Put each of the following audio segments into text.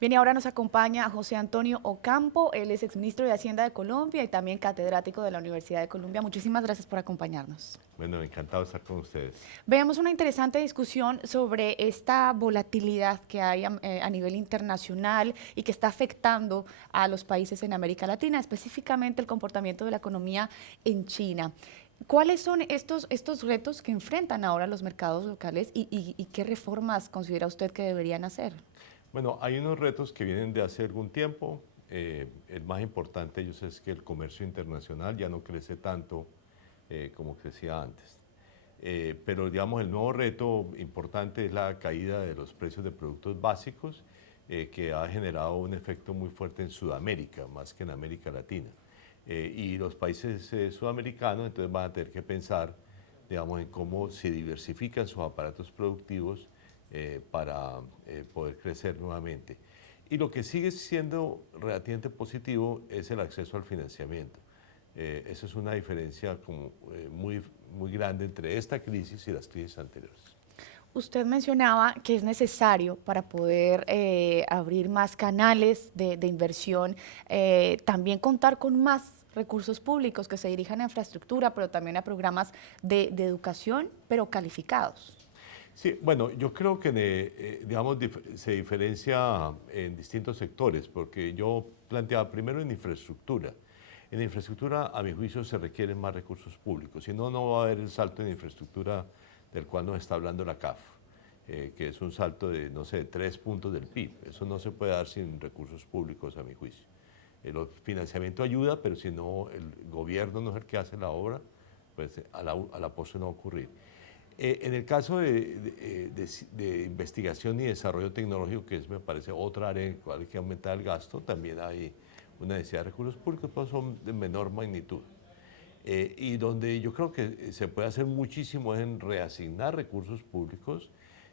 Bien, y ahora nos acompaña José Antonio Ocampo, él es exministro de Hacienda de Colombia y también catedrático de la Universidad de Colombia. Muchísimas gracias por acompañarnos. Bueno, encantado de estar con ustedes. Veamos una interesante discusión sobre esta volatilidad que hay a nivel internacional y que está afectando a los países en América Latina, específicamente el comportamiento de la economía en China. ¿Cuáles son estos retos que enfrentan ahora los mercados locales y qué reformas considera usted que deberían hacer? Bueno, hay unos retos que vienen de hace algún tiempo. El más importante de ellos es que el comercio internacional ya no crece tanto como crecía antes. Pero digamos, el nuevo reto importante es la caída de los precios de productos básicos que ha generado un efecto muy fuerte en Sudamérica, más que en América Latina. Y los países sudamericanos entonces van a tener que pensar, digamos, en cómo se diversifican sus aparatos productivos para poder crecer nuevamente. Y lo que sigue siendo relativamente positivo es el acceso al financiamiento. Esa es una diferencia como, muy grande entre esta crisis y las crisis anteriores. Usted mencionaba que es necesario para poder abrir más canales de inversión, también contar con más recursos públicos que se dirijan a infraestructura, pero también a programas de educación, pero calificados. Sí, bueno, yo creo que digamos, se diferencia en distintos sectores, porque yo planteaba primero en infraestructura. En infraestructura, a mi juicio, se requieren más recursos públicos, si no, no va a haber el salto en infraestructura del cual nos está hablando la CAF, que es un salto de, no sé, 3 puntos del PIB. Eso no se puede dar sin recursos públicos, a mi juicio. El financiamiento ayuda, pero si no, el gobierno no es el que hace la obra, pues a la postre no va a ocurrir. En el caso de investigación y desarrollo tecnológico, que es, me parece, otra área en la cual hay que aumentar el gasto, también hay una necesidad de recursos públicos, pero son de menor magnitud. Y donde yo creo que se puede hacer muchísimo es en reasignar recursos públicos,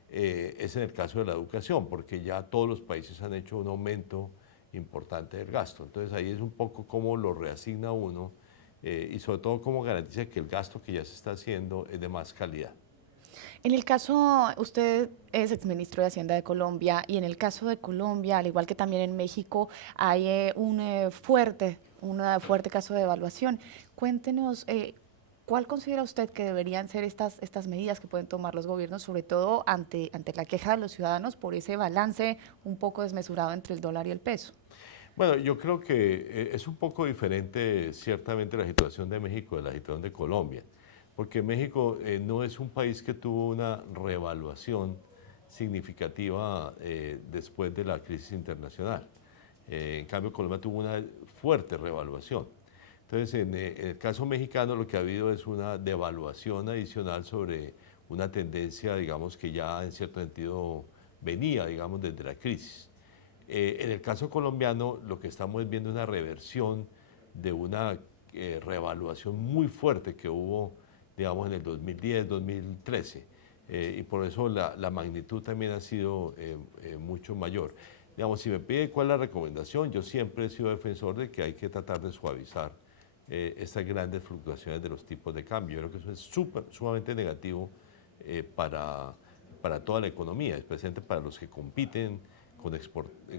es en el caso de la educación, porque ya todos los países han hecho un aumento importante del gasto. Entonces ahí es un poco cómo lo reasigna uno y sobre todo cómo garantiza que el gasto que ya se está haciendo es de más calidad. En el caso, usted es exministro de Hacienda de Colombia y en el caso de Colombia, al igual que también en México, hay un fuerte caso de devaluación. Cuéntenos, ¿cuál considera usted que deberían ser estas medidas que pueden tomar los gobiernos, sobre todo ante la queja de los ciudadanos por ese balance un poco desmesurado entre el dólar y el peso? Bueno, yo creo que es un poco diferente ciertamente la situación de México de la situación de Colombia, porque México no es un país que tuvo una revaluación significativa después de la crisis internacional. En cambio, Colombia tuvo una fuerte revaluación. Entonces, en el caso mexicano lo que ha habido es una devaluación adicional sobre una tendencia, digamos, que ya en cierto sentido venía, digamos, desde la crisis. En el caso colombiano, lo que estamos viendo es una reversión de una revaluación muy fuerte que hubo, digamos, en el 2010-2013. Y por eso la magnitud también ha sido mucho mayor. Digamos, si me pide cuál es la recomendación, yo siempre he sido defensor de que hay que tratar de suavizar estas grandes fluctuaciones de los tipos de cambio. Yo creo que eso es sumamente negativo para toda la economía, especialmente para los que compiten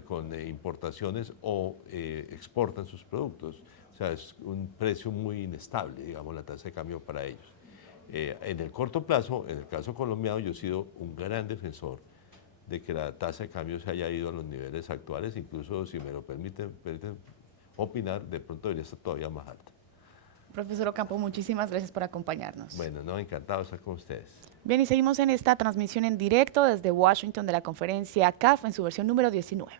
con importaciones o exportan sus productos. O sea, es un precio muy inestable, digamos, la tasa de cambio para ellos. En el corto plazo, en el caso colombiano, yo he sido un gran defensor de que la tasa de cambio se haya ido a los niveles actuales, incluso si me lo permiten opinar, de pronto debería estar todavía más alta. Profesor Ocampo, muchísimas gracias por acompañarnos. Bueno, no, encantado de estar con ustedes. Bien, y seguimos en esta transmisión en directo desde Washington de la conferencia CAF en su versión número 19.